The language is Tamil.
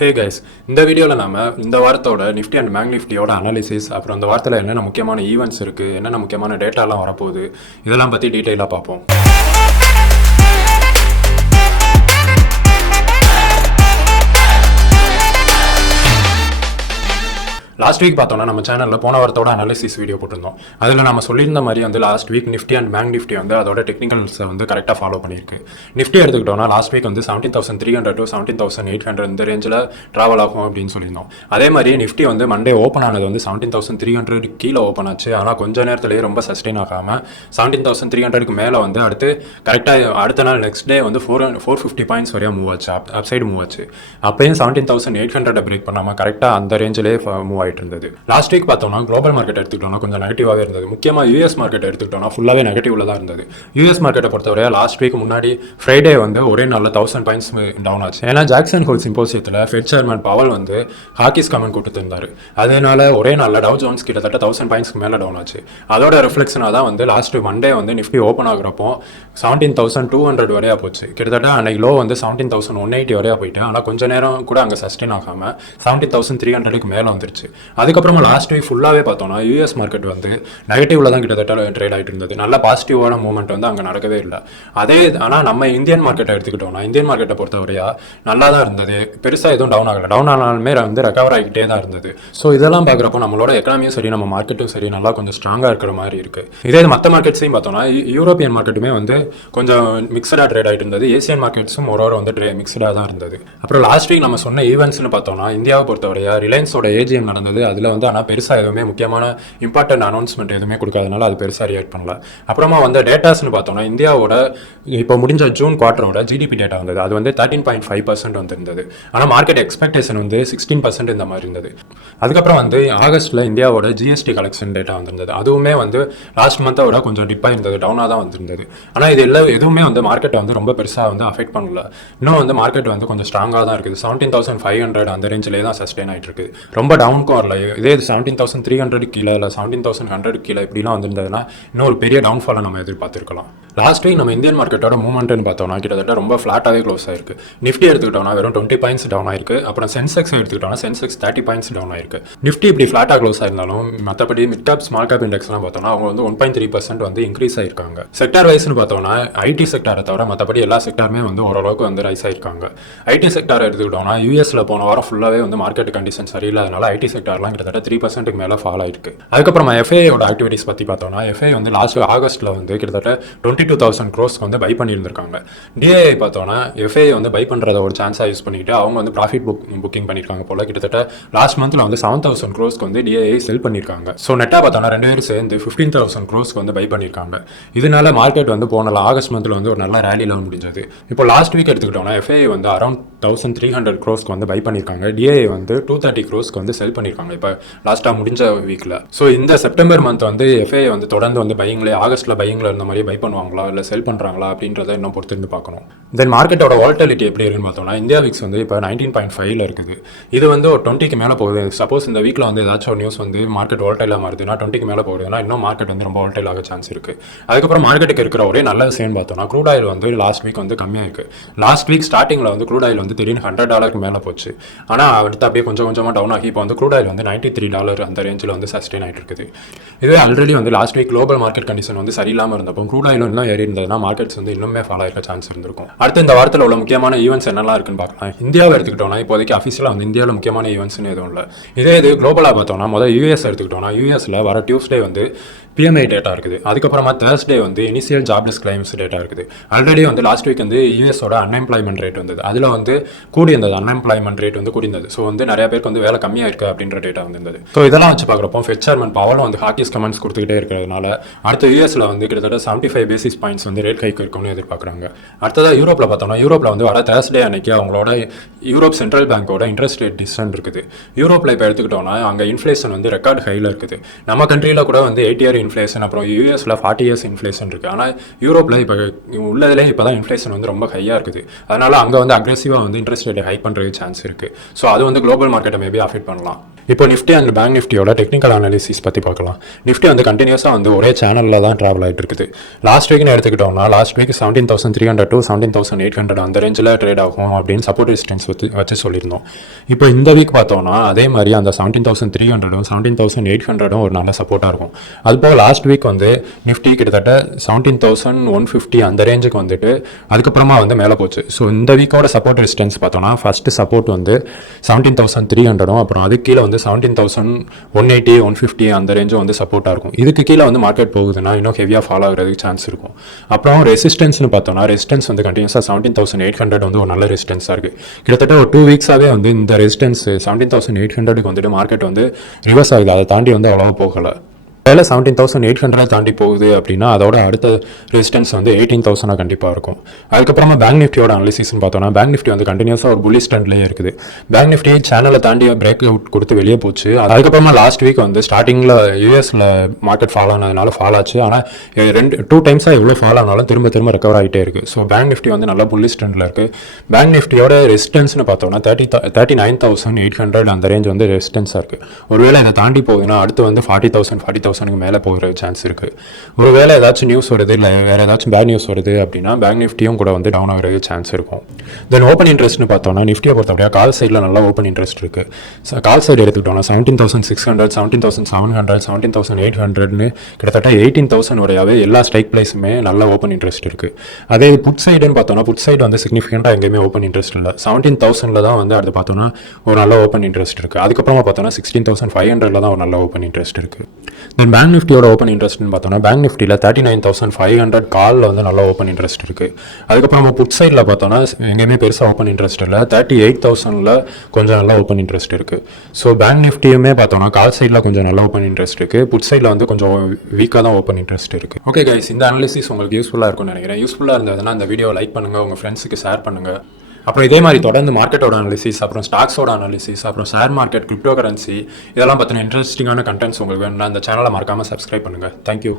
ஹே கைஸ், இந்த வீடியோவில் நாம இந்த வாரத்தோட நிஃப்டி அண்ட் பேங்க் நிஃப்டியோட அனாலிசிஸ், அப்புறம் இந்த வாரத்தில் என்னென்ன முக்கியமான ஈவெண்ட்ஸ் இருக்குது, என்னென்ன முக்கியமான டேட்டாலாம் வரப்போகுது, இதெல்லாம் பற்றி டீட்டெயிலாக பார்ப்போம். லாஸ்ட் வீக் பார்த்தோம்னா நம்ம சேனலில் போன வாரத்தோட அனாலிசிஸ் வீடியோ போட்டிருந்தோம். அதில் நம்ம சொல்லியிருந்த மாதிரி வந்து last week Nifty and bank Nifty வந்து அதோட டெக்னிக்கல்ஸை வந்து கரெக்டாக ஃபாலோ பண்ணியிருக்கு. நிஃப்டி எடுத்துக்கிட்டோம்னா லாஸ்ட் வீக் வந்து 17,300 to 17,800 இந்த ரேஞ்சில் ட்ராவல் ஆகும் அப்படின்னு சொல்லியிருந்தோம். அதே மாதிரி நிஃப்டி வந்து மண்டே ஓப்பன் ஆனது வந்து 17,300 கீழே ஓப்பன் ஆச்சு. ஆனால் கொஞ்ச நேரத்திலேயே ரொம்ப சஸ்டெயின் ஆகாமல் 17,300க்கு மேலே வந்து அடுத்த நாள் நெக்ஸ்ட் டே வந்து 450 பாயிண்ட்ஸ் வரையா மூவ் ஆச்சு, அப் சைடு மூவ் ஆச்சு. அப்பயும் 17,800 பிரேக் பண்ணாமல் கரெக்டாக அந்த ரேஞ்சிலே மூவ் இருந்தது. லாஸ்ட் வீக் பார்த்தோம்னா குளோபல் மார்க்கெட் எடுத்துக்கிட்டோம்னா கொஞ்சம் நெகட்டிவாகவே இருந்தது. முக்கியமாக யூஎஸ் மார்க்கெட் எடுத்துக்கிட்டோம்னா ஃபுல்லாகவே நெகட்டிவ்ல தான் இருந்தது. யூஎஸ் மார்க்கெட்டை பொறுத்தவரை லாஸ்ட் வீக் முன்னாடி ஃப்ரைடே வந்து ஒரே நாளில் 1000 பாயிண்ட்ஸ் டவுன் ஆச்சு. ஏன்னா ஜாக்சன் ஹோல் சிம்போசியத்தில் ஃபெட் சேர்மன் பவல் வந்து ஹாக்கிஸ் கமெண்ட் கொடுத்துருந்தார். அதனால ஒரே நாளில் டவ் ஜோன்ஸ் கிட்டத்தட்ட 1000 பாயிண்ட்ஸ்க்கு மேலே டவுன் ஆச்சு. அதோட ரிஃப்ளெக்ஷனாக தான் வந்து லாஸ்ட் மண்டே வந்து நிஃப்டி ஓப்பன் ஆகிறப்போ 17,200 வரையா போச்சு. கிட்டத்தட்ட அன்னைக்கு லோ வந்து 17,180 வரையா போயிட்டு, ஆனால் கொஞ்ச நேரம் கூட அங்கே சஸ்டெயின் ஆகாமல் 17,300க்கு மேலே வந்துருச்சு. அதுக்கப்புறமா லாஸ்ட் வீக் ஃபுல்லாகவே பார்த்தோம்னா யூஎஸ் மார்க்கெட் வந்து நெகட்டிவ்ல தான் கிட்டத்தட்ட ட்ரேட் ஆகிட்டு இருந்தது. நல்ல பாசிட்டிவான மூவ்மெண்ட் வந்து அங்கே நடக்கவே இல்லை. ஆனால் நம்ம இந்தியன் மார்க்கெட்டை எடுத்துக்கிட்டோம்னா இந்தியன் மார்க்கெட்டை பொறுத்தவரையா நல்லா தான் இருந்தது. பெருசாக எதுவும் டவுன் ஆகலை. டவுன் ஆனாலுமே வந்து ரெக்கவர் ஆகிட்டே தான் இருந்தது. ஸோ இதெல்லாம் பார்க்குறப்போ நம்மளோட எக்கனாமியும் சரி, நம்ம மார்க்கெட்டும் சரி நல்லா கொஞ்சம் ஸ்ட்ராங்காக இருக்கிற மாதிரி இருக்கு. இதே மற்ற மார்க்கெட்ஸையும் பார்த்தோம்னா யூரோப்பியன் மார்க்கெட்டுமே வந்து கொஞ்சம் மிக்சடாக ட்ரேட் ஆகிட்டு இருந்தது. ஏசியன் மார்க்கெட்ஸும் ஒரு வந்து மிக்சடாக தான் இருந்தது. அப்புறம் லாஸ்ட் வீக் நம்ம சொன்ன ஈவெண்ட்ஸ்னு பார்த்தோம்னா இந்தியாவை பொறுத்தவரையா ரிலையன்ஸோட ஏஜிஎம் நடந்தது. அதில் வந்து ஆனால் பெருசாக எதுவுமே முக்கியமான இம்பார்ட்டன்ட் அனௌன்ஸ்மெண்ட் எதுவுமே கொடுக்காதனால அது பெருசாக ரியாக்ட் பண்ணல. அப்புறமா வந்து டேட்டாஸ்னு பார்த்தோம்னா இந்தியாவோட இப்போ முடிஞ்ச ஜூன் குவார்ட்டரோட ஜிடிபி டேட்டா வந்தது. அது வந்து 13.5% வந்துருந்தது. ஆனால் மார்க்கெட் எக்ஸ்பெக்டேஷன் வந்து 16% இந்த மாதிரி இருந்தது. அதுக்கப்புறம் வந்து ஆகஸ்ட்டில் இந்தியாவோட ஜிஎஸ்டி கலெக்ஷன் டேட்டா வந்திருந்தது. அதுவுமே வந்து லாஸ்ட் மந்தோட கொஞ்சம் டிப்பாக இருந்தது, டவுனாக தான் வந்திருந்தது. ஆனால் இது எதுவுமே வந்து மார்க்கெட்டை வந்து ரொம்ப பெருசாக வந்து அஃபெக்ட் பண்ணல. இன்னும் வந்து மார்க்கெட் வந்து கொஞ்சம் ஸ்ட்ராங்காக தான் இருக்குது. 17,500 அந்த ரேஞ்சிலே தான் சஸ்டெயின் ஆகிட்டு இருக்குது. ரொம்ப டவுனுக்கும் வரல. இதே 17,300 கீழே இல்லை 17,100 கீழே இப்படிலாம் வந்திருந்ததுன்னா இன்னும் ஒரு பெரிய டவுன்ஃபாலை நம்ம எதிர்பார்த்துருக்கலாம். லாஸ்ட் வீக் நம்ம இந்தியன் மார்க்கெட்டோட மூவ்மெண்ட்னு பார்த்தோம்னா கிட்டத்தட்ட ரொம்ப ஃப்ளாட்டாகவே க்ளோஸ் ஆயிருக்கு. நிஃப்டி எடுத்துக்கிட்டோம்னா வெறும் 20 பாயிண்ட்ஸ் டவுன் ஆயிருக்கு. அப்புறம் சென்செக்ஸ் எடுத்துக்கிட்டோம்னா சென்செக்ஸ் 30 பாயிண்ட்ஸ் டவுன் ஆயிருக்கு. நிஃப்டி இப்படி ஃப்ளாட்டாக க்ளோஸ் ஆயிருந்தாலும் மற்றபடி மிட் கேப் ஸ்மால் கேப் இண்டெக்ஸ்லாம் பார்த்தோம்னா அவங்க வந்து 1.3% வந்து இன்க்ரீஸ் ஆயிருக்காங்க. செக்டார் வைஸ்னு பார்த்தோம்னா ஐடி செக்டாரை தவிர மற்றபடி எல்லா செக்டாருமே வந்து ஓரளவுக்கு வந்து ரைஸ் ஆயிருக்காங்க. ஐடி செக்டார் எடுத்துக்கிட்டோம்னா யூஎஸ்ல போன வாரம் ஃபுல்லாகவே வந்து மார்க்கெட் கண்டிஷன் சரியில்லாதனால ஐடி செக்டார்லாம் கிட்டத்தட்ட 3% மேலே ஃபால் ஆயிருக்கு. அதுக்கப்புறம் எஃப்ஐயோட ஆக்டிவிட்டிஸ் பற்றி பார்த்தோம்னா எஃப்ஐ வந்து லாஸ்ட் ஆகஸ்ட்ல வந்து கிட்டத்தட்ட 22,000 crores வந்து பை பண்ணியிருந்திருக்காங்க. டிஐ பார்த்தோன்னா எஃப்ஐ வந்து பை பண்ணுறத ஒரு சான்ஸாக யூஸ் பண்ணிட்டு அவங்க வந்து ப்ராஃபிட் புக்கிங் பண்ணியிருக்காங்க போல. கிட்டத்தட்ட லாஸ்ட் மந்த்ல வந்து 7,000 crores வந்து டிஐ செல் பண்ணியிருக்காங்க. ஸோ நெட்டாக பார்த்தோன்னா 2 பேரும் சேர்ந்து 15,000 crores வந்து பை பண்ணியிருக்காங்க. இதனால மார்க்கெட் வந்து போன ஆகஸ்ட் மந்த்ல வந்து ஒரு நல்ல ரேலியில் முடிஞ்சது. இப்போ லாஸ்ட் வீக் எடுத்துக்கிட்டோம்னா எஃப்ஐ வந்து அரௌண்ட் 1,300 crores வந்து பை பண்ணியிருக்காங்க. டிஐ வந்து 230 crores வந்து செல் பண்ணியிருக்காங்க இப்போ லாஸ்ட்டாக முடிஞ்ச வீக்கில். ஸோ இந்த செப்டம்பர் மந்த் வந்து எஃப்ஐ வந்து தொடர்ந்து வந்து பையிங்ல ஆகஸ்ட்ல பையிங்ல இருந்த மாதிரி பை பண்ணுவாங்களா இல்லை செல் பண்ணுறாங்களா அப்படின்றத இன்னும் பொறுத்திருந்து பார்க்கணும். தென் மார்க்கெட்டோட வாலட்டிலிட்டி எப்படி இருக்குன்னு பார்த்தோம்னா இந்தியா விக்ஸ் வந்து இப்போ 19.5ல இருக்குது. இது வந்து ஒரு 20க்கு மேலே போகுது. சப்போஸ் இந்த வீக்கில் வந்து ஏதாச்சும் ஒரு நியூஸ் வந்து மார்க்கெட் வாலட்டைலாக மாறுதுன்னா 20க்கு மேலே போகுதுன்னா இன்னும் மார்க்கெட் வந்து ரொம்ப வாலட்டைல் ஆக சான்ஸ் இருக்கு. அதுக்கப்புறம் மார்க்கெட்டுக்கு இருக்கிற ஒரே நல்ல விஷயம் பார்த்தோம்னா க்ரூட் ஆயில் வந்து லாஸ்ட் வீக் வந்து கம்மியாக இருக்கு. லாஸ்ட் வீக் ஸ்டார்டிங்கில் வந்து க்ரூட் ஆயில் வந்து திடீர்னு $100 மேலே போச்சு. ஆனால் அடுத்து அப்படியே கொஞ்சம் கொஞ்சமாக டவுன் ஆகி இப்போ வந்து க்ரூட் ஆயில் வந்து $93 அந்த ரேஞ்சில் வந்து சஸ்டெயின் ஆகிட்டு இருக்குது. இதுவே ஆல்ரெடி வந்து last week global market condition வந்து சரியில்லாமல் இருந்தப்போ க்ரூட் ஆயில் இன்னும் ஏறி இருந்ததுன்னா மார்க்கெட்ஸ் வந்து இன்னுமே ஃபாலோ ஆகிற சான்ஸ் இருந்திருக்கும். அடுத்து இந்த வாரத்தில் உள்ள முக்கியமான ஈவெண்ட்ஸ் என்னெல்லாம் இருக்குன்னு பார்க்கலாம். இந்தியாவை எடுத்துக்கிட்டோம்னா இப்போதைக்கு அஃபிஷியலாக வந்து இந்தியாவில் முக்கியமான ஈவெண்ட்ஸ்னு எதுவும் இல்லை. இதே இது குளோபலாக பார்த்தோம்னா முதல் யூஎஸ் எடுத்துக்கிட்டோம்னா யூஎஸ்ல வர டியூஸ்டே வந்து பிஎம்ஐ டேட்டா இருக்குது. அதுக்கப்புறமா தேர்ஸ்டே வந்து இனிஷியல் ஜாப்லெஸ் கிளைம்ஸ் டேட்டா இருக்குது. ஆல்ரெடி வந்து லாஸ்ட் வீக் வந்து யூஎஸோட அன்எம்ப்ளாய்மெண்ட் ரேட் வந்தது. அதில் வந்து கூடியிருந்தது, அன்எம்ப்ளாய்மெண்ட் ரேட் வந்து கூடியிருந்தது. ஸோ வந்து நிறைய பேருக்கு வந்து வேலை கம்மியாக இருக்குது அப்படின்ற டேட்டா வந்திருந்தது. ஸோ இதெல்லாம் வச்சு பார்க்குறப்போ ஃபெட் சேர்மன் பவலும் வந்து ஹாக்கிஸ் கமெண்ட்ஸ் கொடுத்துக்கிட்டே இருக்கிறதுனால அடுத்த யூஎஸ்ல வந்து கிட்டத்தட்ட 75 பேசிஸ் பாயிண்ட்ஸ் வந்து ரேட் ஹைக் இருக்கும்னு எதிர்பார்க்குறாங்க. அடுத்ததாக யூரோப்பில் பார்த்தோம்னா யூரோப்பில் வந்து வர தேர்ஸ்டே அன்னைக்கு அவங்களோட யூரோப் சென்ட்ரல் பேங்கோட இன்ட்ரெஸ்ட் ரேட் டிசிஷன் இருக்குது. யூரோப்பில் இப்போ எடுத்துக்கிட்டோம்னா அங்கே இன்ஃப்ளேஷன் வந்து ரெக்கார்ட் ஹையில் இருக்குது. நம்ம கண்ட்ரியில் கூட வந்து 8 year இன்ஃப்ளேஷன், அப்புறம் யூஎஸ்ல 40 years இன்ஃப்ளேஷன் இருக்குது. ஆனால் யூரோப்பில் இப்போ உள்ளதுலேயே இப்போ தான் இன்ஃப்ளேஷன் வந்து ரொம்ப ஹையாக இருக்குது. அதனால் அங்கே வந்து அக்ரெசிவாக வந்து இன்ட்ரெஸ்ட் ரேட் ஹை பண்ணுறதுக்கு சான்ஸ் இருக்குது. ஸோ அது வந்து குளோபல் மார்க்கெட்டை மேபி அஃபெக்ட் பண்ணலாம். இப்போ நிஃப்டி அண்ட் பேங்க் நிஃப்டியோட டெக்னிக்கல் அனாலிசிஸ் பற்றி பார்க்கலாம். நிஃப்டி வந்து கண்டினியூஸாக வந்து ஒரே சேனலில் தான் ட்ராவல் ஆகிட்டு இருக்குது. லாஸ்ட் வீக்னு எடுத்துக்கிட்டோம்னா லாஸ்ட் வீக் 17,300 to 17,800 அந்த ரேஞ்சில் ட்ரேட் ஆகும் அப்படின்னு சப்போர்ட் ரெசிஸ்டன்ஸ் வச்சு சொல்லியிருந்தோம். இப்போ இந்த வீக் பார்த்தோம்னா அதே மாதிரி அந்த 17,300 17,800 ஒரு நல்ல சப்போர்ட்டாக இருக்கும். அதுபோக லாஸ்ட் வீக் வந்து நிஃப்டி கிட்டத்தட்ட 17,150 அந்த ரேஞ்சுக்கு வந்துட்டு அதுக்கப்புறமா வந்து மேலே போச்சு. ஸோ இந்த வீக்கோட சப்போர்ட் ரெசிஸ்டன்ஸ் பார்த்தோம்னா ஃபர்ஸ்ட் சப்போர்ட் வந்து 17,300 அப்புறம் அதுக்கு கீழே வந்து 17,180 150 அந்த ரேஞ்சும் வந்து சப்போர்ட்டாக இருக்கும். இதுக்கு கீழே வந்து மார்க்கெட் போகுதுன்னா இன்னும் ஹெவியாக ஃபாலோ ஆகிறதுக்கு சான்ஸ் இருக்கும். அப்புறம் ரெசிஸ்டன்ஸ்னு பார்த்தோம்னா ரெசிஸ்டன்ஸ் வந்து கண்டினியூஸாக 17,800 வந்து ஒரு நல்ல ரெசிஸ்டன்ஸாக இருக்குது. கிட்டத்தட்ட ஒரு 2 வீக்ஸாகவே வந்து இந்த ரெசிஸ்டன்ஸ் 17,800க்கு வந்துட்டு மார்க்கெட் வந்து ரிவர்ஸ் ஆகுது. அதை தாண்டி வந்து அவ்வளோவா போகலை. வேலை 17,800 தாண்டி போகுது அப்படின்னா அதோட அடுத்த ரெசிஸ்டன்ஸ் வந்து 18,000 கண்டிப்பாக இருக்கும். அதுக்கப்புறமா பேங்க் நிஃப்டியோட அனாலிசிஸ்னு பார்த்தோம்னா பேங்க் நிஃப்டி வந்து கண்டினியூஸாக ஒரு புல்லிஷ் ட்ரெண்ட்லேயே இருக்குது. பேங்க் நிஃப்டி சேனலை தாண்டி பிரேக் அவுட் கொடுத்து வெளியே போச்சு. அதுக்கப்புறமா லாஸ்ட் வீக் வந்து ஸ்டார்டிங்கில் யூஎஸில் மார்க்கெட் ஃபாலோ ஆனதுனால ஃபால் ஆச்சு. ஆனால் 2 டைம்ஸாக எவ்வளோ ஃபால் ஆனாலும் திரும்ப ரெக்கவர் ஆகிட்டே இருக்குது. ஸோ பேங்க் நிஃப்டி வந்து நல்லா புல்லிஷ் ட்ரெண்டில் இருக்குது. பேங்க் நிஃப்டியோட ரெசிஸ்டன்ஸ்னு பார்த்தோம்னா 39,800 அந்த ரேஞ்ச் வந்து ரெசிஸ்டன்ஸாக இருக்குது. ஒருவேளை இதை தாண்டி போகுதுன்னா அடுத்து வந்து 40,000 மேலே போகிற சான்ஸ் இருக்குது. ஒருவேளை ஏதாச்சும் நியூஸ் வருது இல்லை வேறு ஏதாச்சும் பேட் நியூஸ் வருது அப்படின்னா பேங்க் நிஃப்டியும் கூட வந்து டவுன் ஆகிறது சான்ஸ் இருக்கும். தென் ஓப்பன் இன்ட்ரெஸ்ட்னு பார்த்தோம்னா நிஃப்டியை பொறுத்தவரையா கால் சைடில் நல்லா ஓப்பன் இன்ட்ரெஸ்ட் இருக்குது. கால் சைடு எடுத்துக்கிட்டோம்னா 17,600 17,700 17,800ன்னு கிட்டத்தட்ட 18,000 வரையாவே எல்லா ஸ்ட்ரைக் ப்ரைஸுமே நல்ல ஓப்பன் இன்ட்ரெஸ்ட் இருக்குது. அதே புட் சைடுன்னு பார்த்தோம்னா புட் சைடு வந்து சிக்னிஃபிகண்ட்டாக எங்கேயுமே ஓப்பன் இன்ட்ரெஸ்ட் இல்லை. 17,000 தான் வந்து அடுத்து பார்த்தோன்னா ஒரு நல்ல ஓப்பன் இன்ட்ரெஸ்ட் இருக்குது. அதுக்கப்புறமா பார்த்தோன்னா 16,500 தான் ஒரு நல்ல ஓப்பன் இன்ட்ரெஸ்ட் இருக்குது. தென் பேங்க் நிஃப்டியோட ஓப்பன் இன்ட்ரெஸ்ட்னு பார்த்தோன்னா பேங்க் நிஃப்டியில் 39,500 காலில் வந்து நல்ல ஓப்பன் இன்ட்ரெஸ்ட் இருக்குது. அதுக்கப்புறமா புட் சைடில் பார்த்தோன்னா எங்கேயுமே பெருசாக ஓப்பன் இன்ட்ரெஸ்ட் இல்லை. 38,000 கொஞ்சம் நல்ல ஓப்பன் இன்ட்ரெஸ்ட் இருக்குது. ஸோ பேங்க் நிஃப்டியுமே பார்த்தோன்னா கால் சைடில் கொஞ்சம் நல்ல ஓப்பன் இன்ட்ரெஸ்ட் இருக்குது. புட் சைடில் வந்து கொஞ்சம் வீக்காக தான் ஓப்பன் இன்ட்ரெஸ்ட் இருக்குது. ஓகே கைஸ், இந்த அனாலிசிஸ் உங்களுக்கு யூஸ்ஃபுல்லாக இருக்கும்னு நினைக்கிறேன். யூஸ்ஃபுல்லாக இருந்ததுன்னா இந்த வீடியோ லைக் பண்ணுங்கள், உங்கள் ஃப்ரெண்ட்ஸுக்கு ஷேர் பண்ணுங்கள். அப்புறம் இதே மாதிரி தொடர்ந்து மார்க்கெட்டோட அனாலிசிஸ், அப்புறம் ஸ்டாக்ஸோட அனாலிசிஸ், அப்புறம் ஷேர் மார்க்கெட், கிரிப்டோ கரன்சி இதெல்லாம் பற்றின இன்ட்ரெஸ்டிங்கான கண்டென்ட்ஸ் உங்களுக்கு வேணும்னா அந்த சேனலை மறக்காமல் சப்ஸ்கிரைப் பண்ணுங்கள். தேங்க்யூ.